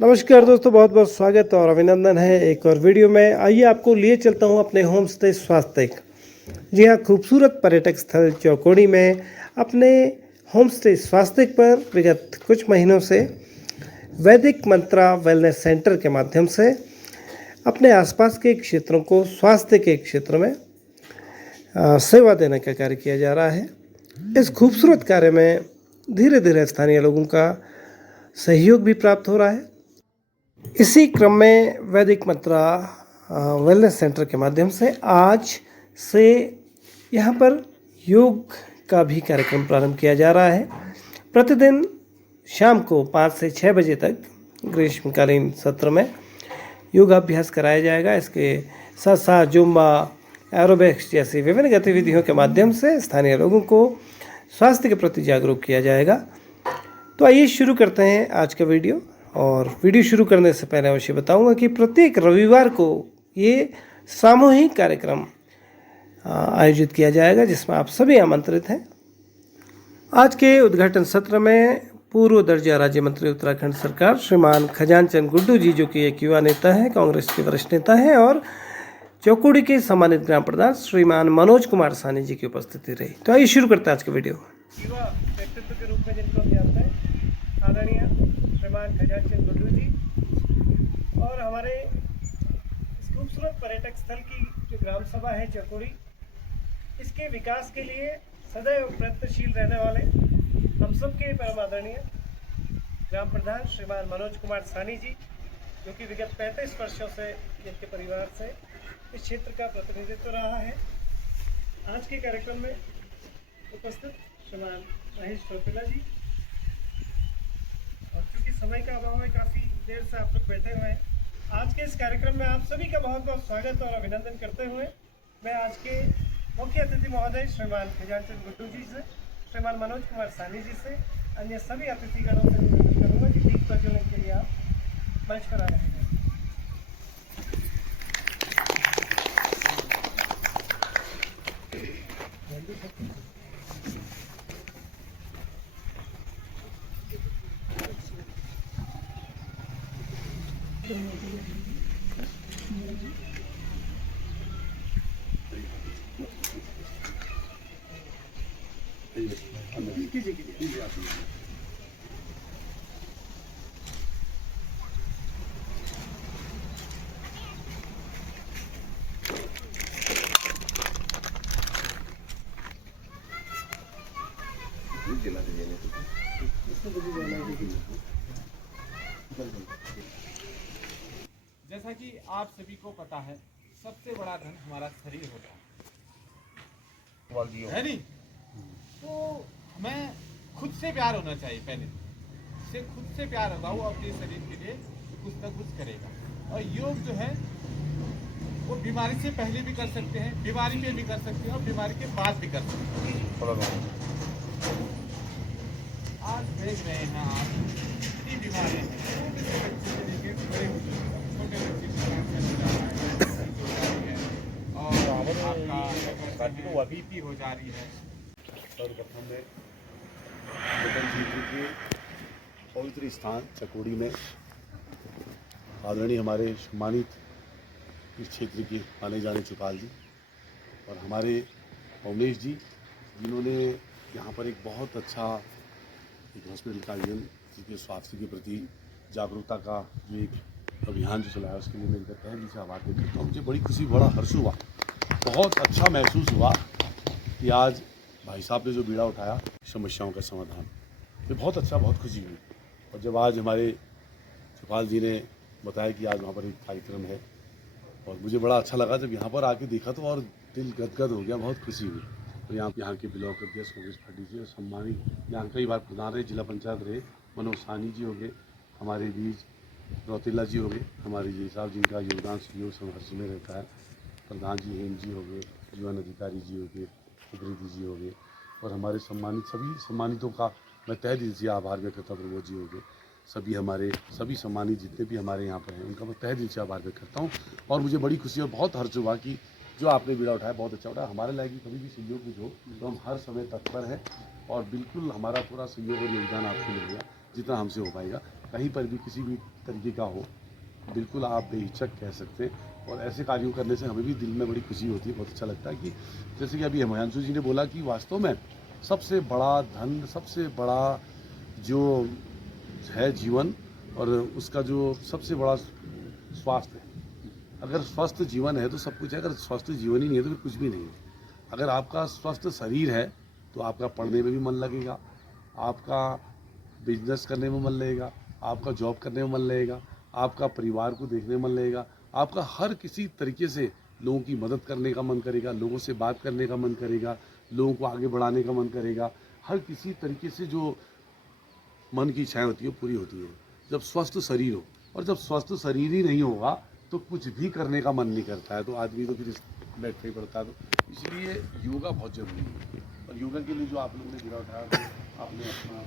नमस्कार दोस्तों, बहुत बहुत स्वागत और अभिनंदन है एक और वीडियो में। आइए आपको लिए चलता हूं अपने होम स्टे स्वास्तिक। जी हाँ, खूबसूरत पर्यटक स्थल चौकोड़ी में अपने होम स्टे स्वास्तिक पर विगत कुछ महीनों से वैदिक मंत्रा वेलनेस सेंटर के माध्यम से अपने आसपास के क्षेत्रों को स्वास्थ्य के क्षेत्र में सेवा देने का कार्य किया जा रहा है। इस खूबसूरत कार्य में धीरे धीरे स्थानीय लोगों का सहयोग भी प्राप्त हो रहा है। इसी क्रम में वैदिक मंत्रा वेलनेस सेंटर के माध्यम से आज से यहाँ पर योग का भी कार्यक्रम प्रारंभ किया जा रहा है। प्रतिदिन शाम को 5 से 6 बजे तक ग्रीष्मकालीन सत्र में योगाभ्यास कराया जाएगा। इसके साथ साथ जुम्बा, एरोबिक्स जैसी विभिन्न गतिविधियों के माध्यम से स्थानीय लोगों को स्वास्थ्य के प्रति जागरूक किया जाएगा। तो आइए शुरू करते हैं आज का वीडियो। और वीडियो शुरू करने से पहले अवश्य बताऊंगा कि प्रत्येक रविवार को ये सामूहिक कार्यक्रम आयोजित किया जाएगा जिसमें आप सभी आमंत्रित हैं। आज के उद्घाटन सत्र में पूर्व दर्जा राज्य मंत्री उत्तराखंड सरकार श्रीमान खजान चंद गुड्डू जी, जो कि एक युवा नेता हैं, कांग्रेस के वरिष्ठ नेता हैं, और चौकोड़ी के सम्मानित ग्राम प्रधान श्रीमान मनोज कुमार सानी जी की उपस्थिति रही। तो आइए शुरू करते हैं आज का वीडियो। युवा व्यक्तित्व के रूप में जिनको हम जानते हैं, आदरणीय श्रीमान खजान चंद गुड्डू जी, और हमारे इस खूबसूरत पर्यटक स्थल की जो ग्राम सभा है चौकोड़ी, इसके विकास के लिए सदैव प्रयत्नशील रहने वाले हम सबके परम आदरणीय ग्राम प्रधान श्रीमान मनोज कुमार सानी जी, जो कि विगत 35 वर्षों से इनके परिवार से इस क्षेत्र का प्रतिनिधित्व रहा है। आज के कार्यक्रम में उपस्थित श्रीमान महेश चौपेला जी, और चूँकि समय का अभाव है, काफ़ी देर से आप लोग बैठे हुए हैं। आज के इस कार्यक्रम में आप सभी का बहुत बहुत स्वागत और अभिनंदन करते हुए मैं आज के मुख्य अतिथि महोदय श्रीमान खजान चंद गुड्डू जी से, श्रीमान मनोज कुमार सानी जी से, अन्य सभी अतिथिगणों से निवेदन करूँगा कि दीप प्रज्वलन के लिए आप मंच पर आ रहे हैं। जैसा कि आप सभी को पता है, सबसे बड़ा धन हमारा शरीर होता है नहीं? तो हमें खुद से प्यार होना चाहिए। पहले से खुद से प्यार होगा, वो अपने शरीर के लिए कुछ ना कुछ करेगा। और योग जो है वो बीमारी से पहले भी कर सकते हैं, बीमारी में भी कर सकते हैं, और बीमारी के बाद भी कर सकते हैं। आज देख रहे हैं आप कितनी बीमारियां हैं, छोटे से बच्चे से लेकर बड़े बुजुर्ग, छोटे बच्चे और आपका बीपी हो जा रही है। सर्वप्रथम में के पवित्र स्थान चकोड़ी में आदरणीय हमारे सम्मानित इस क्षेत्र के माने जाने चुपाल जी और हमारे अवनेश जी, जिन्होंने यहाँ पर एक बहुत अच्छा एक हॉस्पिटल का आयोजन जिसके स्वास्थ्य के प्रति जागरूकता का जो एक अभियान जो चलाया, उसके लिए मैं इनका तहे दिल से आभार व्यक्त करता हूँ। मुझे बड़ी खुशी, बड़ा हर्ष हुआ, बहुत अच्छा महसूस हुआ कि आज भाई साहब ने जो बीड़ा उठाया समस्याओं का समाधान, ये बहुत अच्छा, बहुत खुशी हुई। और जब आज हमारे चौपाल जी ने बताया कि आज वहाँ पर एक कार्यक्रम है, और मुझे बड़ा अच्छा लगा जब यहाँ पर आके देखा तो, और दिल गदगद हो गया, बहुत खुशी हुई। और यहाँ के ब्लॉक अध्यक्ष कांग्रेस पार्टी से और सम्मानित यहाँ कई बार प्रधान रहे, जिला पंचायत रहे, मनोज सानी जी हो गए, हमारे बीच रौतेला जी हो गए, हमारे जी साहब जिनका योगदान सहयोग संघर्ष में रहता है, प्रधान जी हेम जी हो गए, जीवन अधिकारी जी हो गए, सुकृति जी हो गए, और हमारे सम्मानित सभी सम्मानितों का मैं तहे दिल से आभार व्यक्त करता हूँ। प्रमोद जी हो गए, सभी हमारे सभी सम्मानित जितने भी हमारे यहाँ पर हैं, उनका मैं तहे दिल से आभार व्यक्त करता हूँ। और मुझे बड़ी खुशी और बहुत हर्ष हुआ कि जो आपने बीड़ा उठाया बहुत अच्छा उठाया। हमारे लायक कभी भी सहयोग भी हो तो हम हर समय तत्पर हैं, और बिल्कुल हमारा पूरा सहयोग और योगदान आपको मिलेगा जितना हमसे हो पाएगा। कहीं पर भी किसी भी तरीके का हो, बिल्कुल आप बेहिचक कह सकते हैं। और ऐसे कार्यों करने से हमें भी दिल में बड़ी खुशी होती है, बहुत अच्छा लगता है कि जैसे कि अभी हिमांशु जी ने बोला कि वास्तव में सबसे बड़ा धन, सबसे बड़ा जो है जीवन, और उसका जो सबसे बड़ा स्वास्थ्य है। अगर स्वस्थ जीवन है तो सब कुछ है, अगर स्वस्थ जीवन ही नहीं है तो फिर कुछ भी नहीं है। अगर आपका स्वस्थ शरीर है तो आपका पढ़ने में भी मन लगेगा, आपका बिजनेस करने में मन लगेगा, आपका जॉब करने में मन लगेगा, आपका परिवार को देखने में मन लगेगा, आपका हर किसी तरीके से लोगों की मदद करने का मन करेगा, लोगों से बात करने का मन करेगा, लोगों को आगे बढ़ाने का मन करेगा। हर किसी तरीके से जो मन की इच्छाएं होती है पूरी होती है जब स्वस्थ शरीर हो। और जब स्वस्थ शरीर ही नहीं होगा तो कुछ भी करने का मन नहीं करता है, तो आदमी तो फिर बैठ ही पड़ता है। तो इसलिए योगा बहुत ज़रूरी है। और योगा के लिए जो आप लोगों ने गिरा उठाया, तो आपने अपना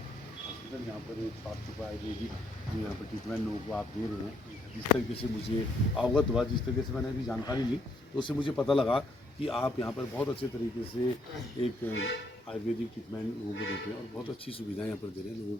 हॉस्पिटल यहाँ पर एक साफ चुका है जी, जो यहाँ पर ट्रीटमेंट लोगों को आप दे रहे हैं, जिस तरीके से मुझे अवगत हुआ, जिस तरीके से मैंने अभी जानकारी ली, तो उससे मुझे पता लगा कि आप यहाँ पर बहुत अच्छे तरीके से एक आयुर्वेदिक ट्रीटमेंट लोगों को देते हैं और बहुत अच्छी सुविधाएं यहाँ पर दे रहे हैं, लोगों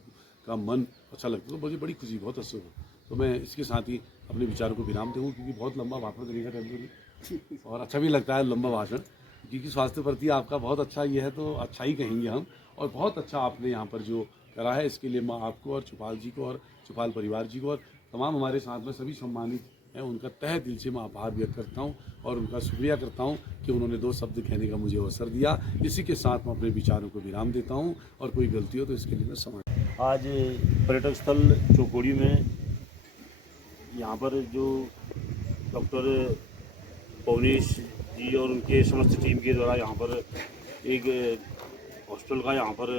का मन अच्छा लगता है। तो मुझे बड़ी खुशी, बहुत अच्छा हुआ। तो मैं इसके साथ ही अपने विचारों को विराम दूँ, क्योंकि बहुत लंबा भाषण देने का टाइम नहीं और अच्छा भी लगता है लंबा भाषण, क्योंकि स्वास्थ्य प्रति आपका बहुत अच्छा ये है, तो अच्छा ही कहेंगे हम। और बहुत अच्छा आपने यहाँ पर जो करा है, इसके लिए मैं आपको और चुफाल जी को और चुफाल परिवार जी को और तमाम हमारे साथ में सभी सम्मानित हैं, उनका तहे दिल से मैं आभार व्यक्त करता हूँ और उनका शुक्रिया करता हूँ कि उन्होंने 2 शब्द कहने का मुझे अवसर दिया। इसी के साथ मैं अपने विचारों को विराम देता हूँ और कोई गलती हो तो इसके लिए मैं क्षमा। आज पर्यटक स्थल चौकोड़ी में यहाँ पर जो डॉक्टर पवनीश जी और उनके समस्त टीम के द्वारा यहाँ पर एक हॉस्पिटल का यहाँ पर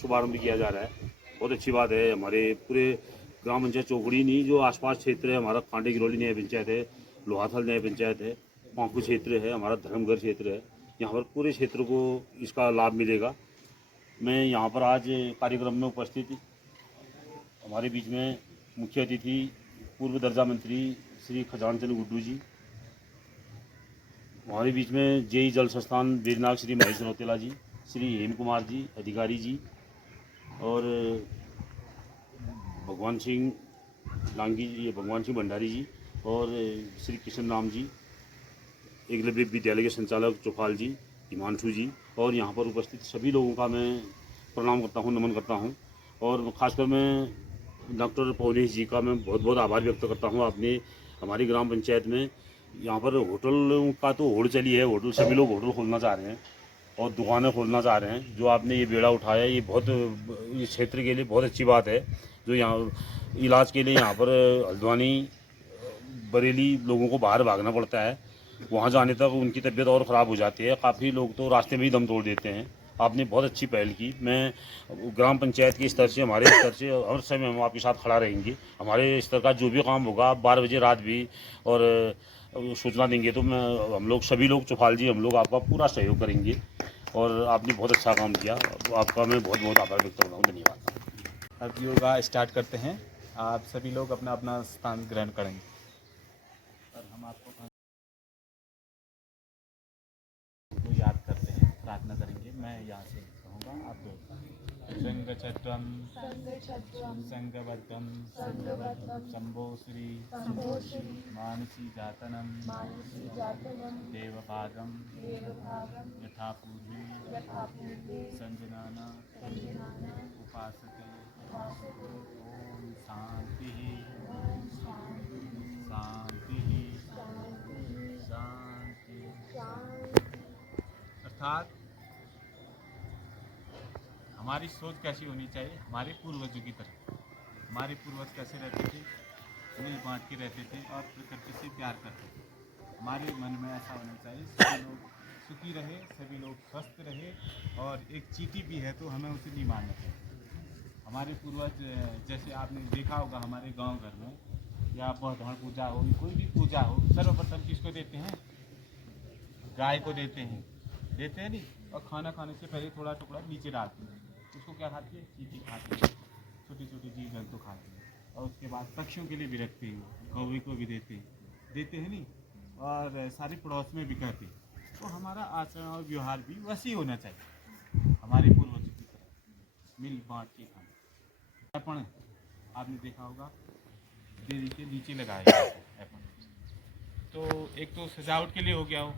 शुभारंभ किया जा रहा है। बहुत अच्छी बात है। हमारे पूरे ग्राम पंचायत चौकोड़ी नहीं, जो आसपास क्षेत्र है, हमारा कांटे गिरौली न्याय पंचायत है, लोहाथल न्याय पंचायत है, पांकू क्षेत्र है, हमारा धर्मगढ़ क्षेत्र है, यहाँ पर पूरे क्षेत्र को इसका लाभ मिलेगा। मैं यहाँ पर आज कार्यक्रम में उपस्थित हमारे बीच में मुख्य अतिथि पूर्व दर्जा मंत्री श्री खजान चंद गुड्डू जी, हमारे बीच में जेई जल संस्थान वीरनाग श्री महेश रौतेला जी, श्री हेम कुमार जी अधिकारी जी, और भगवान सिंह लांगी जी, भगवान सिंह भंडारी जी, और श्री किशन राम जी, एकलव्य विद्यालय के संचालक चौपाल जी, हिमांशु जी, और यहाँ पर उपस्थित सभी लोगों का मैं प्रणाम करता हूँ, नमन करता हूँ। और ख़ासकर मैं डॉक्टर पवनीश जी का मैं बहुत बहुत आभार व्यक्त करता हूँ। आपने हमारी ग्राम पंचायत में यहाँ पर होटल का तो होड़ चली है, होटल सभी लोग होटल खोलना चाह रहे हैं और दुकानें खोलना चाह रहे हैं। जो आपने ये बेड़ा उठाया, ये बहुत इस क्षेत्र के लिए बहुत अच्छी बात है। जो यहाँ इलाज के लिए यहाँ पर हल्द्वानी बरेली लोगों को बाहर भागना पड़ता है, वहाँ जाने तक उनकी तबीयत और ख़राब हो जाती है। काफ़ी लोग तो रास्ते में ही दम तोड़ देते हैं। आपने बहुत अच्छी पहल की। मैं ग्राम पंचायत के स्तर से, हमारे स्तर से हर समय हम आपके साथ खड़ा रहेंगे। हमारे स्तर का जो भी काम होगा, 12 बजे रात भी और सूचना देंगे तो हम लोग सभी लोग, चौपाल जी, हम लोग आपका पूरा सहयोग करेंगे। और आपने बहुत अच्छा काम किया, आपका मैं बहुत बहुत आभार व्यक्त करता हूँ। धन्यवाद। अब योगा स्टार्ट करते हैं। आप सभी लोग अपना अपना स्थान ग्रहण करेंगे और हम आपको याद करते हैं, प्रार्थना करेंगे। मैं यहाँ से कहूँगा, आप बोलना। संगछत्रम संगवर्तम शंभो श्री मानसी जातनम देवभागम यथा पूर्वी संजनाना उपासते। ओम शांति शांति शांति। अर्थात हमारी सोच कैसी होनी चाहिए, हमारे पूर्वजों की तरह। हमारे पूर्वज कैसे रहते थे, मिल बांट के रहते थे और प्रकृति से प्यार करते थे। हमारे मन में ऐसा होना चाहिए, सभी लोग सुखी रहे, सभी लोग स्वस्थ रहे। और एक चींटी भी है तो हमें उसे नहीं मारना चाहिए। हमारे पूर्वज, जैसे आपने देखा होगा हमारे गांव घर में या बौद्धन पूजा हो, कोई भी पूजा हो, सर्वप्रथम किसको देते हैं? गाय को देते हैं नहीं? और खाना खाने से पहले थोड़ा टुकड़ा नीचे डालते हैं। उसको क्या खाती है? चींटी खाती है। छोटी छोटी जीव जंतु खाते हैं। और उसके बाद पक्षियों के लिए भी रखते हैं, कौवे को भी देते हैं नहीं? और सारे पड़ोस में भी कहते हैं। तो हमारा आचरण और व्यवहार भी वैसे ही होना चाहिए, हमारे पूर्वजों की तरह मिल बांट के खाना। अर्पण आपने देखा होगा देरी के नीचे लगाया एप्पल। तो एक तो सजावट के लिए हो गया हो,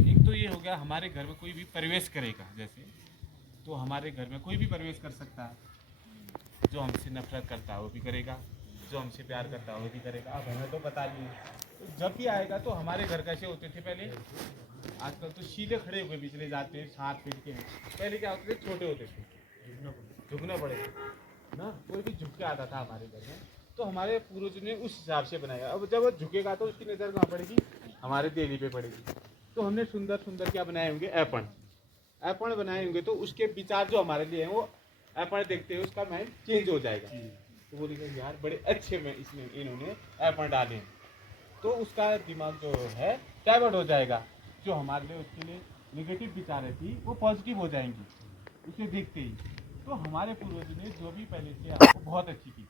एक तो ये हो गया हमारे घर में कोई भी प्रवेश करेगा जैसे, तो हमारे घर में कोई भी प्रवेश कर सकता है। जो हमसे नफरत करता है वो भी करेगा, जो हमसे प्यार करता है वो भी करेगा। अब हमें तो पता नहीं है, तो जब भी आएगा तो हमारे घर कैसे होते थे पहले, आजकल तो सीधे खड़े होकर भी चले जाते हैं 7 फीट के। पहले क्या होते थे, छोटे होते थे, झुकना पड़ेगा ना, कोई भी झुक के आता था हमारे घर में। तो हमारे पूर्वजों ने उस हिसाब से बनाया। अब जब वो झुकेगा तो उसकी नज़र कहाँ पड़ेगी, हमारे देली पे पड़ेगी। तो हमने सुंदर सुंदर क्या बनाए होंगे, ऐपण ऐपण बनाए होंगे। तो उसके विचार जो हमारे लिए हैं वो ऐपण देखते हुए उसका माइंड चेंज हो जाएगा। तो बोलेगा यार बड़े अच्छे में इसमें इन्होंने ऐपण डाले हैं, तो उसका दिमाग जो है डाइवर्ट हो जाएगा। जो हमारे लिए उसके लिए नेगेटिव विचारें थी वो पॉजिटिव हो जाएंगी उसे देखते ही। तो हमारे पूर्वजों ने जो भी पहले से आपको बहुत अच्छी की,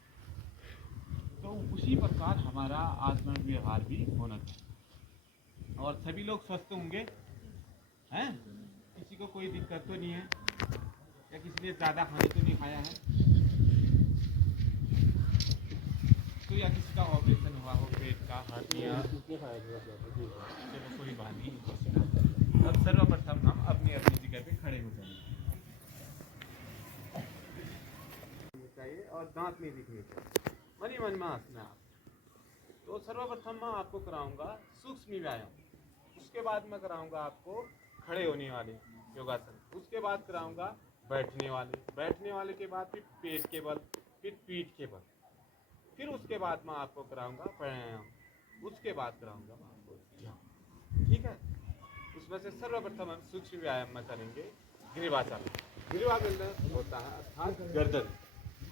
तो उसी प्रकार हमारा आचरण व्यवहार भी होना चाहिए और सभी लोग स्वस्थ होंगे हैं। किसी को कोई दिक्कत तो नहीं है, या किसी ने ज़्यादा खाने तो नहीं खाया है, तो या किसी का ऑपरेशन हुआ हो पेट का, हड्डियाँ, चलो कोई बात नहीं। अब सर्वप्रथम हम अपनी अपनी जगह पे खड़े हो जाएंगे चाहिए और दांत नहीं दिखने चाहिए, मन ही मन में हंसना आप। तो सर्वप्रथम मैं आपको कराऊंगा सूक्ष्म व्यायाम, उसके बाद मैं कराऊंगा आपको खड़े होने वाले योगासन, उसके बाद कराऊंगा बैठने वाले के बाद फिर पेट के बल, फिर पीठ के बल, फिर उसके बाद मैं आपको कराऊंगा प्राणायाम, उसके बाद कराऊंगा मैं आपको ध्यान। ठीक है, उसमें से सर्वप्रथम हम सूक्ष्म व्यायाम में करेंगे ग्रीवाचालन। ग्रीवाचालन होता है अर्थात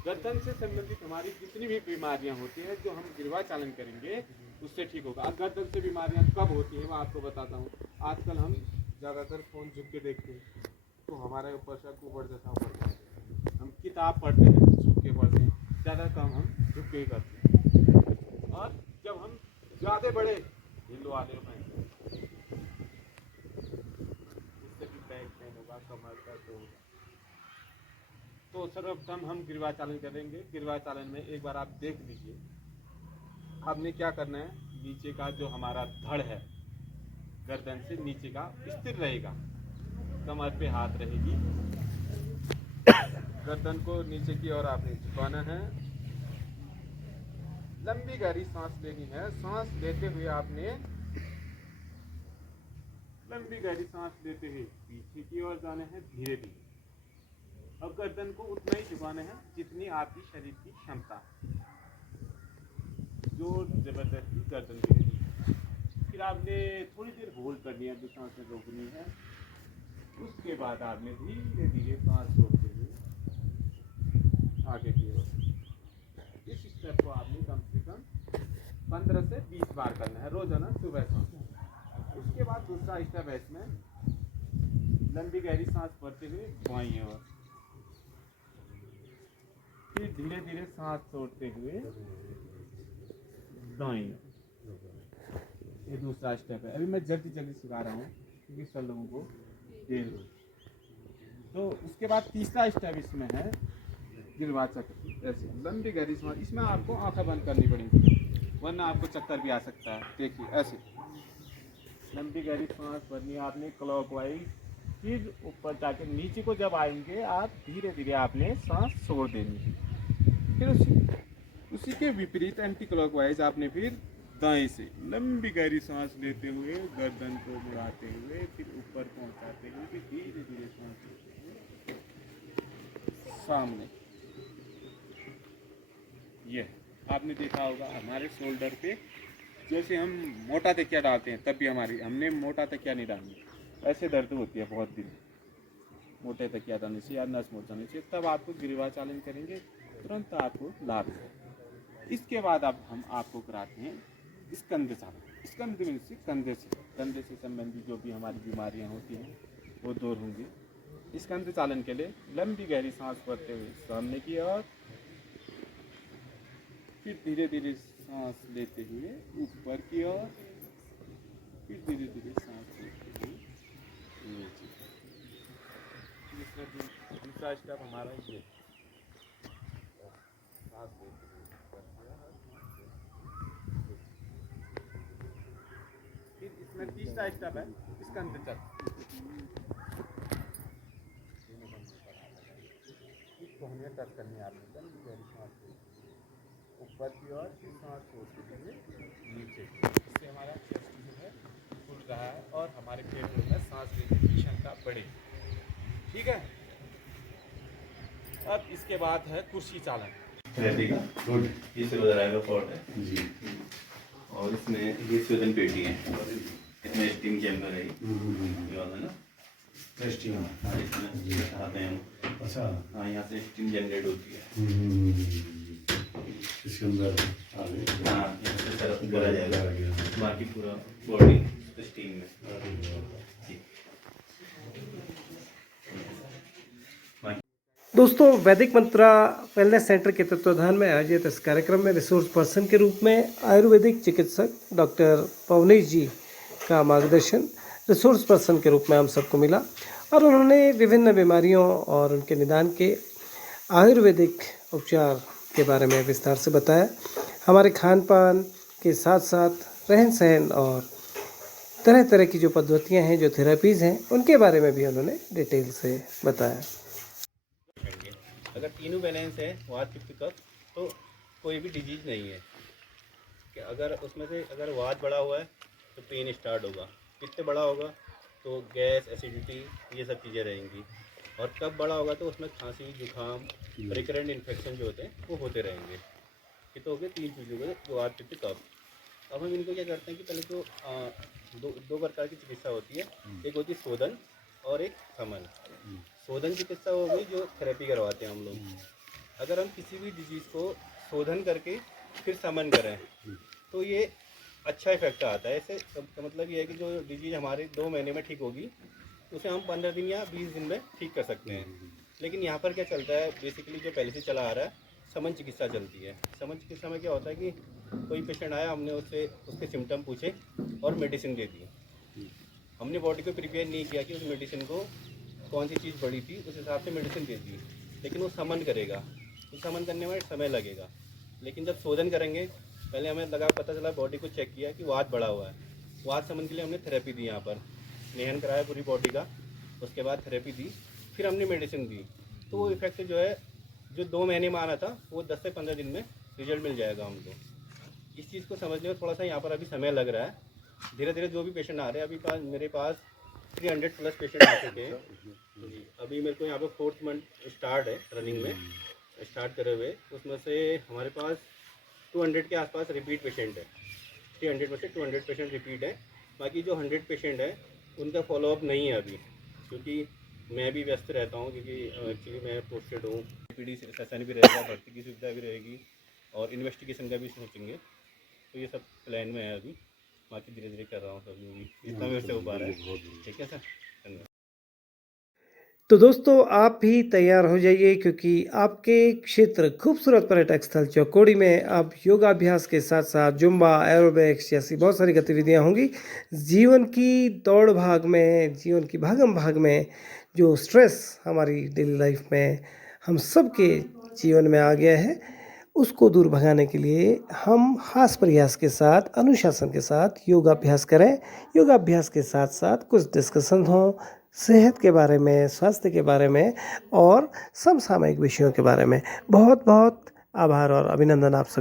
गर्दन से संबंधित हमारी जितनी भी बीमारियां होती हैं, जो हम ग्रीवाचालन करेंगे उससे ठीक होगा। अब गर्दन से बीमारियां कब होती हैं मैं आपको बताता हूँ। आजकल हम ज़्यादातर फ़ोन झुक के देखते हैं, तो हमारे ऊपर से ऊपर जैसा ऊपर है। हम किताब पढ़ते हैं झुक के पढ़ते हैं, ज़्यादा काम हम झुक के ही करते हैं। और जब हम ज़्यादा बड़े हिल वाले में, उससे भी बैक पेन होगा, कमर दर्द होगा। तो सर्वप्रथम हम ग्रीवाचालन करेंगे। ग्रीवाचालन में एक बार आप देख लीजिए, आपने क्या करना है, नीचे का जो हमारा धड़ है गर्दन से नीचे का स्थिर रहेगा, कमर पे हाथ रहेगी, गर्दन को नीचे की ओर आपने झुकाना है, लंबी गहरी सांस लेनी है। सांस लेते हुए आपने लंबी गहरी सांस लेते हुए पीछे की ओर जाना है धीरे धीरे, और गर्दन को उतना ही झुकाना है जितनी आपकी शरीर की क्षमता, जोर जबरदस्ती गर्दन के लिए। फिर आपने थोड़ी देर होल्ड करनी है, जो सांसें रोकनी है। उसके बाद आपने धीरे धीरे सांस छोड़ते हुए आगे की ओर। इस स्टेप को आपने कम से कम 15 से 20 बार करना है रोजाना सुबह शाम। उसके बाद दूसरा स्टेप है इसमें, लंबी गहरी सांस भरते हुए बाईं ओर, फिर धीरे धीरे सांस छोड़ते हुए दाईं ओर। ये दूसरा स्टेप है। अभी मैं जल्दी जल्दी सिखा रहा हूँ क्योंकि सब लोगों को देर हो। तो उसके बाद तीसरा स्टेप इसमें है गिरवाचक्र। ऐसे लंबी गहरी सांस, इसमें आपको आंखें बंद करनी पड़ेगी वरना आपको चक्कर भी आ सकता है। देखिए ऐसे लंबी गहरी सांस भरनी आपने क्लॉकवाइज, फिर ऊपर जाके नीचे को जब आएंगे आप धीरे धीरे आपने सांस छोड़ देनी। फिर उसी के विपरीत एंटी क्लॉकवाइज आपने फिर दाएं से लंबी गहरी सांस लेते हुए गर्दन को मुड़ाते हुए फिर ऊपर पहुंचाते हुए फिर धीरे धीरे सांस लेते हुए सामने। ये आपने देखा होगा हमारे शोल्डर पे जैसे हम मोटा तकिया डालते हैं, तब भी हमने मोटा तकिया नहीं डालनी, ऐसे दर्द होती है बहुत दिन मोटे तकिया डालने से या नस मोड़ जाने से। तब आपको ग्रीवाचालन करेंगे, तुरंत आपको लाभ है। इसके बाद अब हम आपको कराते हैं स्कंद चालन। स्कंद में से कंधे से संबंधित जो भी हमारी बीमारियां होती हैं वो दूर होंगी। स्कंद चालन के लिए लंबी गहरी सांस भरते हुए सामने की ओर, फिर धीरे धीरे सांस लेते हुए ऊपर की ओर, फिर धीरे धीरे सांस लेते हुए नीचे। दूसरा स्टेप हमारा ये सांस लेते हुए फिर तीसरा स्टेप है इसके अंदर चल कोहनियाँ टच करनी है आपने ऊपर की ओर सांस छोड़ते हुए नीचे, इससे हमारा चेस्ट जो है खुल रहा है और हमारे फेफड़ों में सांस लेने की क्षमता बढ़े। ठीक है, अब इसके बाद है कुर्सी चालन। थेरेपी का गुड, ये सिरोधराई का पॉट है जी, और इसमें ये स्वेदन पेटी है, इसमें स्टीम चैम्बर है ये वाला ना, स्टीम। हाँ इसमें दिखाते हैं हम। अच्छा, हाँ यहाँ से स्टीम जनरेट होती है इसके अंदर आगे हाँ, यहाँ से तरफ करा जाएगा, बाकी पूरा बॉडी स्टीम में। दोस्तों, वैदिक मंत्रा वेलनेस सेंटर के तत्वाधान में आयोजित इस कार्यक्रम में रिसोर्स पर्सन के रूप में आयुर्वेदिक चिकित्सक डॉक्टर पवनीश जी का मार्गदर्शन रिसोर्स पर्सन के रूप में हम सबको मिला और उन्होंने विभिन्न बीमारियों और उनके निदान के आयुर्वेदिक उपचार के बारे में विस्तार से बताया। हमारे खान पान के साथ साथ रहन सहन और तरह तरह की जो पद्धतियाँ हैं, जो थेरेपीज़ हैं, उनके बारे में भी उन्होंने डिटेल से बताया। अगर तीनों बैलेंस है वात पित्त कफ तो कोई भी डिजीज नहीं है कि अगर उसमें से अगर वात बढ़ा हुआ है तो पेन स्टार्ट होगा, पित्त बड़ा होगा तो गैस एसिडिटी ये सब चीज़ें रहेंगी, और कफ बड़ा होगा तो उसमें खांसी जुकाम रिकरेंट इन्फेक्शन जो होते हैं वो होते रहेंगे। ये तो हो गए तीन चीज़ों के वात पित्त कफ। अब हम इनको क्या करते हैं कि पहले तो दो प्रकार की चिकित्सा होती है, एक होती है शोधन और एक समन। शोधन चिकित्सा हो गई जो थेरेपी करवाते हैं हम लोग। अगर हम किसी भी डिजीज़ को शोधन करके फिर समन करें तो ये अच्छा इफेक्ट आता है। ऐसे तो मतलब ये है कि जो डिजीज़ हमारे 2 महीने में ठीक होगी उसे हम 15 दिन या 20 दिन में ठीक कर सकते हैं। लेकिन यहाँ पर क्या चलता है, बेसिकली जो पहले से चला आ रहा है समन चिकित्सा चलती है। समन चिकित्सा में क्या होता है कि कोई पेशेंट आया, हमने उससे उसके सिम्टम पूछे और मेडिसिन दे दी। हमने बॉडी को प्रिपेयर नहीं किया कि उस मेडिसिन को कौन सी चीज़ बड़ी थी, उस हिसाब से मेडिसिन दे दी, लेकिन वो समन करेगा, तो समन करने में समय लगेगा। लेकिन जब शोधन करेंगे, पहले हमें पता चला, बॉडी को चेक किया कि वात बढ़ा हुआ है, वात समन के लिए हमने थेरेपी दी, यहाँ पर नेहन कराया पूरी बॉडी का, उसके बाद थेरेपी दी, फिर हमने मेडिसिन दी। तो वो इफेक्ट जो है जो 2 महीने में आना था वो 10 से 15 दिन में रिजल्ट मिल जाएगा हमको। इस चीज़ को समझने में थोड़ा सा यहाँ पर अभी समय लग रहा है। धीरे धीरे जो भी पेशेंट आ रहे हैं, अभी मेरे पास 300 प्लस पेशेंट आ चुके हैं जी। अभी मेरे को यहाँ पर 4th मंथ स्टार्ट है, रनिंग में स्टार्ट करे हुए, उसमें से हमारे पास 200 के आसपास रिपीट पेशेंट है। 300 में से 200 पेशेंट रिपीट है। बाकी जो 100 पेशेंट है उनका फॉलोअप नहीं है अभी, क्योंकि मैं भी व्यस्त रहता हूँ, क्योंकि एक्चुअली मैं पोस्टेड हूँ। पीडी सेशन भी रहेगा, भर्ती की सुविधा भी रहेगी और इन्वेस्टिगेशन का भी सोचेंगे, तो ये सब प्लान में है अभी। बाकी धीरे धीरे कर रहा हूँ सब, भी जितना मेरे से हो पा रहा है। ठीक है सर, धन्यवाद। तो दोस्तों, आप भी तैयार हो जाइए, क्योंकि आपके क्षेत्र खूबसूरत पर्यटक स्थल चौकोड़ी में अब योगाभ्यास के साथ साथ जुम्बा, एरोबिक्स जैसी बहुत सारी गतिविधियां होंगी। जीवन की दौड़ भाग में, जीवन की भागम भाग में जो स्ट्रेस हमारी डेली लाइफ में हम सबके जीवन में आ गया है, उसको दूर भगाने के लिए हम खास प्रयास के साथ, अनुशासन के साथ योगाभ्यास करें। योगाभ्यास के साथ साथ कुछ डिस्कशन हो सेहत के बारे में, स्वास्थ्य के बारे में और समसामयिक विषयों के बारे में। बहुत बहुत आभार और अभिनंदन आप सभी।